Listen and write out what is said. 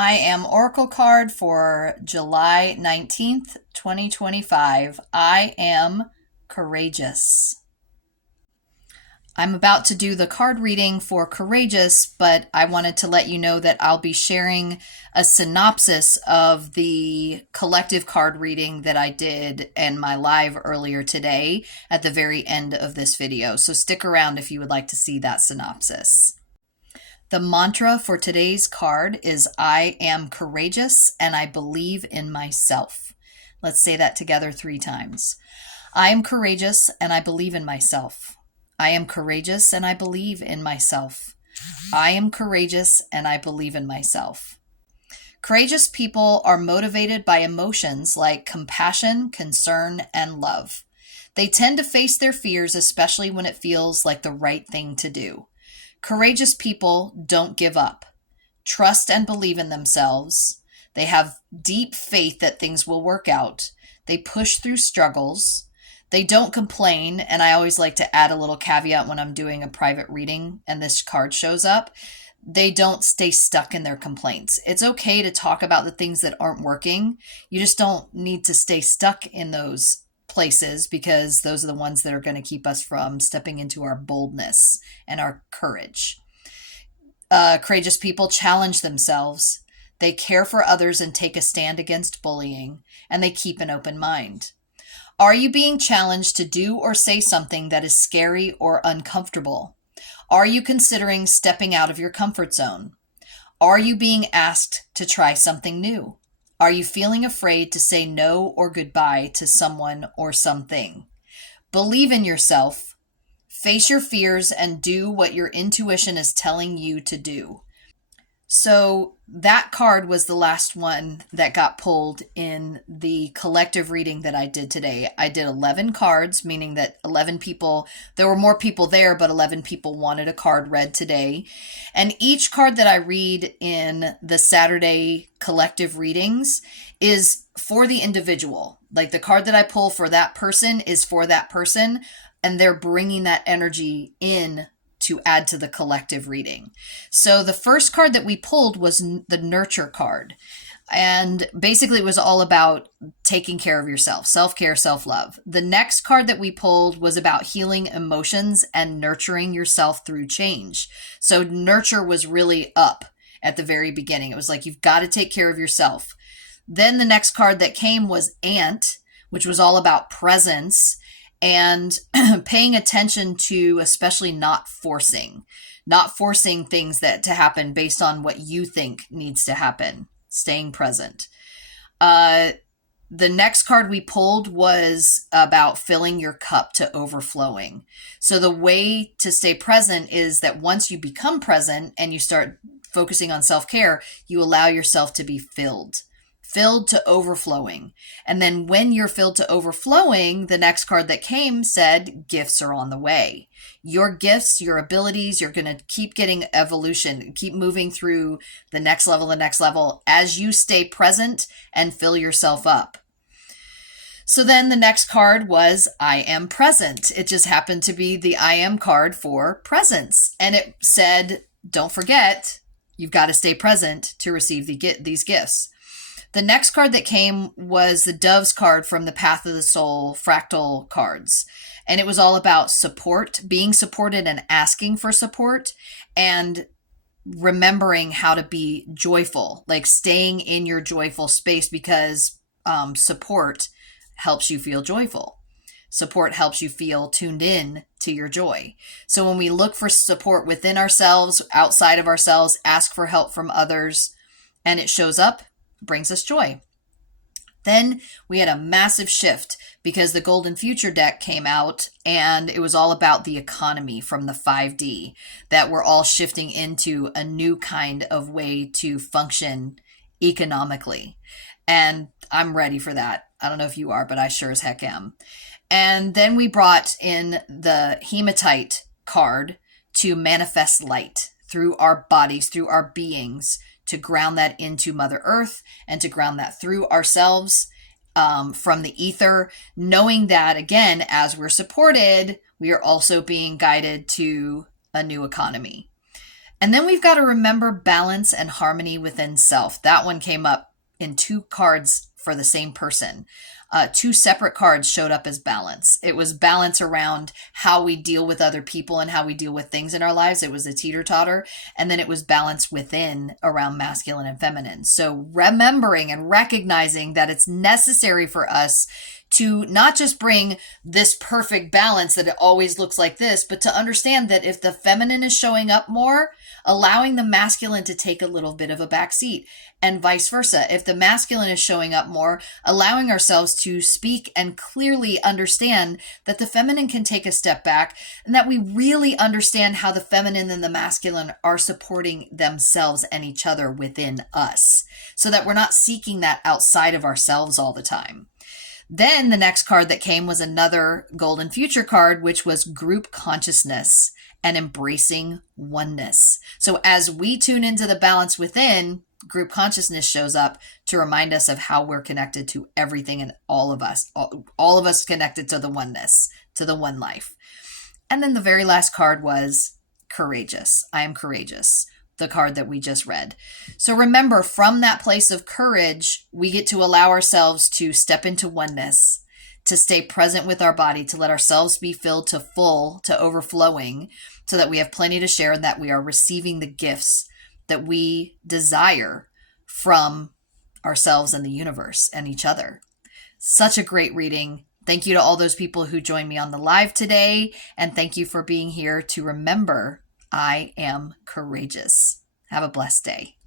I am Oracle card for July 19th, 2025. I am courageous. I'm about to do the card reading for Courageous, but I wanted to let you know that I'll be sharing a synopsis of the collective card reading that I did in my live earlier today at the very end of this video. So stick around if you would like to see that synopsis. The mantra for today's card is I am courageous and I believe in myself. Let's say that together 3 times. I am courageous and I believe in myself. I am courageous and I believe in myself. I am courageous and I believe in myself. Courageous people are motivated by emotions like compassion, concern, and love. They tend to face their fears, especially when it feels like the right thing to do. Courageous people don't give up, trust and believe in themselves. They have deep faith that things will work out. They push through struggles. They don't complain, and I always like to add a little caveat when I'm doing a private reading and this card shows up. They don't stay stuck in their complaints. It's okay to talk about the things that aren't working. You just don't need to stay stuck in those places because those are the ones that are going to keep us from stepping into our boldness and our courage. Courageous people challenge themselves. They care for others and take a stand against bullying, and they keep an open mind. Are you being challenged to do or say something that is scary or uncomfortable? Are you considering stepping out of your comfort zone? Are you being asked to try something new? Are you feeling afraid to say no or goodbye to someone or something? Believe in yourself. Face your fears and do what your intuition is telling you to do. So that card was the last one that got pulled in the collective reading that I did today. I did 11 cards, meaning that 11 people, there were more people there, but 11 people wanted a card read today. And each card that I read in the Saturday collective readings is for the individual. Like the card that I pull for that person is for that person, and they're bringing that energy in to add to the collective reading. So the first card that we pulled was the nurture card. And basically it was all about taking care of yourself, self-care, self-love. The next card that we pulled was about healing emotions and nurturing yourself through change. So nurture was really up at the very beginning. It was like, you've got to take care of yourself. Then the next card that came was ant, which was all about presence and paying attention to, especially not forcing things that to happen based on what you think needs to happen, staying present. The next card we pulled was about filling your cup to overflowing. So the way to stay present is that once you become present and you start focusing on self-care, you allow yourself to be filled to overflowing. And then when you're filled to overflowing, the next card that came said gifts are on the way. Your gifts, your abilities, you're going to keep getting evolution, keep moving through the next level as you stay present and fill yourself up. So then the next card was I am present. It just happened to be the I am card for presence. And it said, don't forget, you've got to stay present to receive these gifts. The next card that came was the Doves card from the Path of the Soul fractal cards. And it was all about support, being supported and asking for support, and remembering how to be joyful, like staying in your joyful space, because support helps you feel joyful. Support helps you feel tuned in to your joy. So when we look for support within ourselves, outside of ourselves, ask for help from others, and it shows up, brings us joy. Then we had a massive shift because the Golden Future deck came out, and it was all about the economy from the 5D, that we're all shifting into a new kind of way to function economically. And I'm ready for that. I don't know if you are, but I sure as heck am. And then we brought in the Hematite card to manifest light through our bodies, through our beings, to ground that into Mother Earth and to ground that through ourselves from the ether, knowing that, again, as we're supported, we are also being guided to a new economy. And then we've got to remember balance and harmony within self. That one came up in 2 cards for the same person. 2 separate cards showed up as balance. It was balance around how we deal with other people and how we deal with things in our lives. It was a teeter-totter. And then it was balance within around masculine and feminine. So remembering and recognizing that it's necessary for us to not just bring this perfect balance that it always looks like this, but to understand that if the feminine is showing up more, allowing the masculine to take a little bit of a back seat, and vice versa. If the masculine is showing up more, allowing ourselves to speak and clearly understand that the feminine can take a step back, and that we really understand how the feminine and the masculine are supporting themselves and each other within us, so that we're not seeking that outside of ourselves all the time. Then the next card that came was another Golden Future card, which was group consciousness and embracing oneness. So as we tune into the balance within, group consciousness shows up to remind us of how we're connected to everything and all of us connected to the oneness, to the one life. And then the very last card was courageous. I am courageous. The card that we just read. So remember, from that place of courage, we get to allow ourselves to step into oneness, to stay present with our body, to let ourselves be filled to full, to overflowing, so that we have plenty to share and that we are receiving the gifts that we desire from ourselves and the universe and each other. Such a great reading. Thank you to all those people who joined me on the live today. And thank you for being here to remember I am courageous. Have a blessed day.